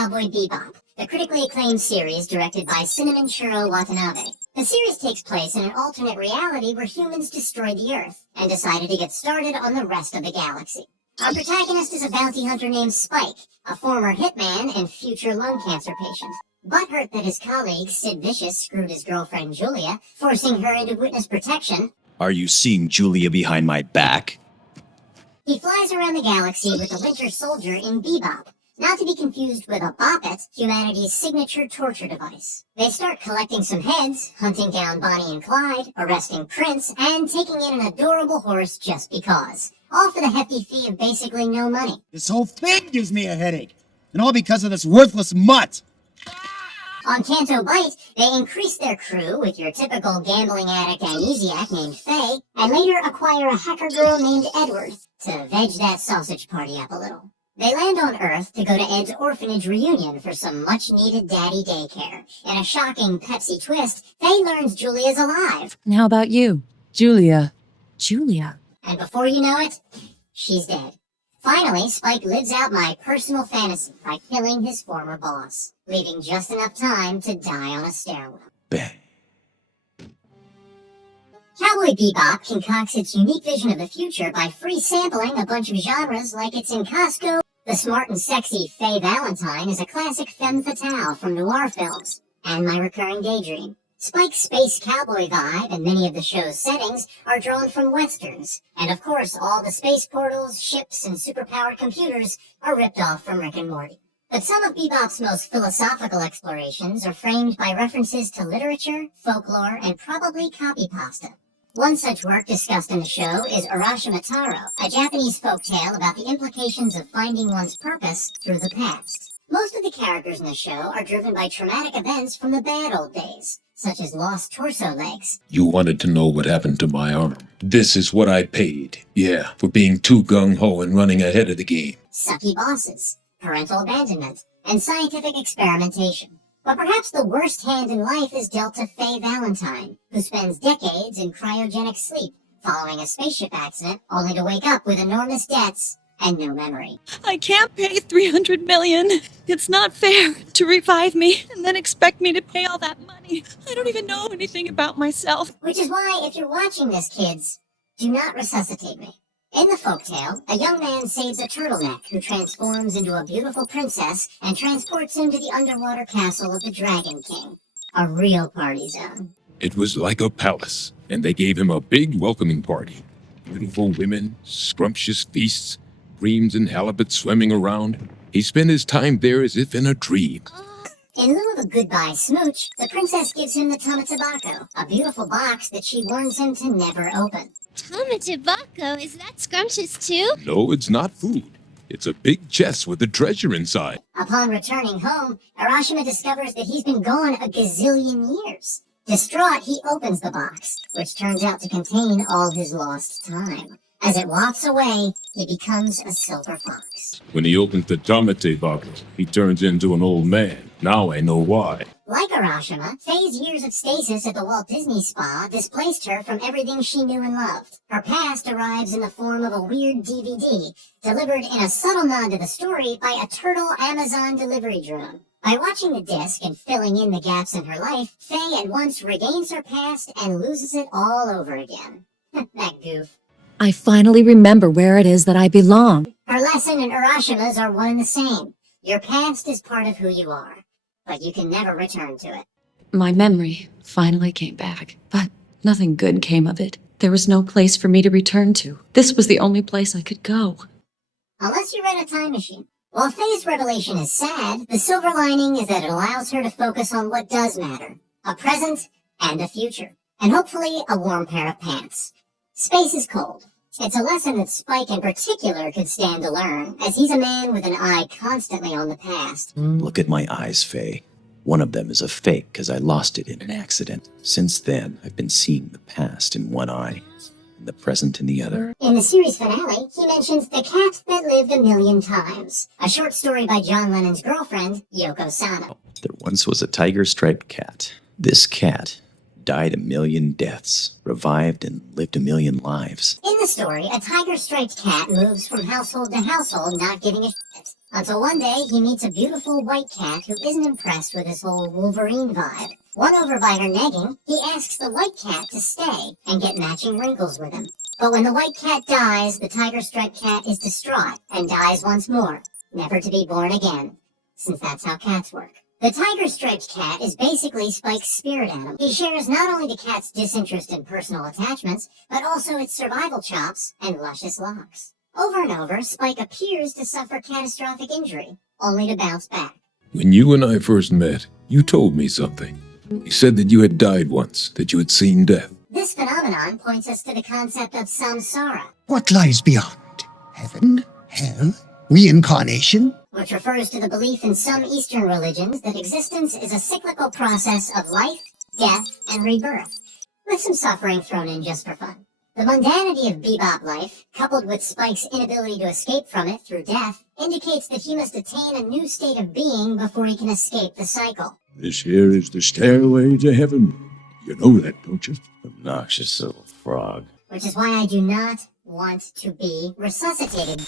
Cowboy Bebop, the critically acclaimed series directed by Cinnamon Churro Watanabe. The series takes place in an alternate reality where humans destroyed the Earth and decided to get started on the rest of the galaxy. Our protagonist is a bounty hunter named Spike, a former hitman and future lung cancer patient. Butthurt that his colleague, Sid Vicious, screwed his girlfriend Julia, forcing her into witness protection. Are you seeing Julia behind my back? He flies around the galaxy with the Winter Soldier in Bebop, not to be confused with a Boppet, humanity's signature torture device. They start collecting some heads, hunting down Bonnie and Clyde, arresting Prince, and taking in an adorable horse just because. All for the hefty fee of basically no money. This whole thing gives me a headache, and all because of this worthless mutt. On Canto Bight, they increase their crew with your typical gambling addict amnesiac named Faye, and later acquire a hacker girl named Edward to veg that sausage party up a little. They land on Earth to go to Ed's orphanage reunion for some much-needed daddy daycare. In a shocking Pepsi twist, Faye learns Julia's alive. And how about you? Julia. Julia. And before you know it, she's dead. Finally, Spike lives out my personal fantasy by killing his former boss, leaving just enough time to die on a stairwell. Bang. Cowboy Bebop concocts its unique vision of the future by free sampling a bunch of genres like it's in Costco. The smart and sexy Faye Valentine is a classic femme fatale from noir films, and my recurring daydream. Spike's space cowboy vibe and many of the show's settings are drawn from westerns, and of course all the space portals, ships, and superpowered computers are ripped off from Rick and Morty. But some of Bebop's most philosophical explorations are framed by references to literature, folklore, and probably copy pasta. One such work discussed in the show is Urashima Taro, a Japanese folktale about the implications of finding one's purpose through the past. Most of the characters in the show are driven by traumatic events from the bad old days, such as lost torso legs. You wanted to know what happened to my arm. This is what I paid. Yeah, for being too gung-ho and running ahead of the game. Sucky bosses, parental abandonment, and scientific experimentation. But perhaps the worst hand in life is dealt to Faye Valentine, who spends decades in cryogenic sleep, following a spaceship accident, only to wake up with enormous debts and no memory. I can't pay $300 million. It's not fair to revive me and then expect me to pay all that money. I don't even know anything about myself. Which is why, if you're watching this, kids, do not resuscitate me. In the folktale, a young man saves a turtleneck who transforms into a beautiful princess and transports him to the underwater castle of the Dragon King. A real party zone. It was like a palace, and they gave him a big welcoming party. Beautiful women, scrumptious feasts, creams and halibut swimming around. He spent his time there as if in a dream. In lieu of a goodbye smooch, the princess gives him the Tamatabako, a beautiful box that she warns him to never open. Tamatabako? Is that scrumptious too? No, it's not food. It's a big chest with a treasure inside. Upon returning home, Urashima discovers that he's been gone a gazillion years. Distraught, he opens the box, which turns out to contain all his lost time. As it wafts away, he becomes a silver fox. When he opens the Tamate bottle, he turns into an old man. Now I know why. Like Urashima, Faye's years of stasis at the Walt Disney Spa displaced her from everything she knew and loved. Her past arrives in the form of a weird DVD, delivered in a subtle nod to the story by a turtle Amazon delivery drone. By watching the disc and filling in the gaps in her life, Faye at once regains her past and loses it all over again. That goof. I finally remember where it is that I belong. Her lesson and Urashima's are one and the same. Your past is part of who you are, but you can never return to it. My memory finally came back, but nothing good came of it. There was no place for me to return to. This was the only place I could go. Unless you rent a time machine. While Faye's revelation is sad, the silver lining is that it allows her to focus on what does matter. A present and a future. And hopefully a warm pair of pants. Space is cold. It's a lesson that Spike in particular could stand to learn, as he's a man with an eye constantly on the past. Look at my eyes, Faye. One of them is a fake because I lost it in an accident. Since then, I've been seeing the past in one eye, and the present in the other. In the series finale, he mentions The Cat That Lived a Million Times, a short story by John Lennon's girlfriend, Yoko Sano. There once was a tiger-striped cat. This cat died a million deaths, revived and lived a million lives. In the story, a tiger-striped cat moves from household to household, not giving a shit. Until one day, he meets a beautiful white cat who isn't impressed with his whole Wolverine vibe. Won over by her negging, he asks the white cat to stay and get matching wrinkles with him. But when the white cat dies, the tiger-striped cat is distraught and dies once more, never to be born again, since that's how cats work. The tiger-striped cat is basically Spike's spirit animal. He shares not only the cat's disinterest in personal attachments, but also its survival chops and luscious locks. Over and over, Spike appears to suffer catastrophic injury, only to bounce back. When you and I first met, you told me something. You said that you had died once, that you had seen death. This phenomenon points us to the concept of samsara, What lies beyond? Heaven? Hell? Reincarnation? which refers to the belief in some Eastern religions that existence is a cyclical process of life, death, and rebirth, with some suffering thrown in just for fun. The mundanity of Bebop life, coupled with Spike's inability to escape from it through death, indicates that he must attain a new state of being before he can escape the cycle. This here is the stairway to heaven. You know that, don't you? Obnoxious little frog. Which is why I do not want to be resuscitated.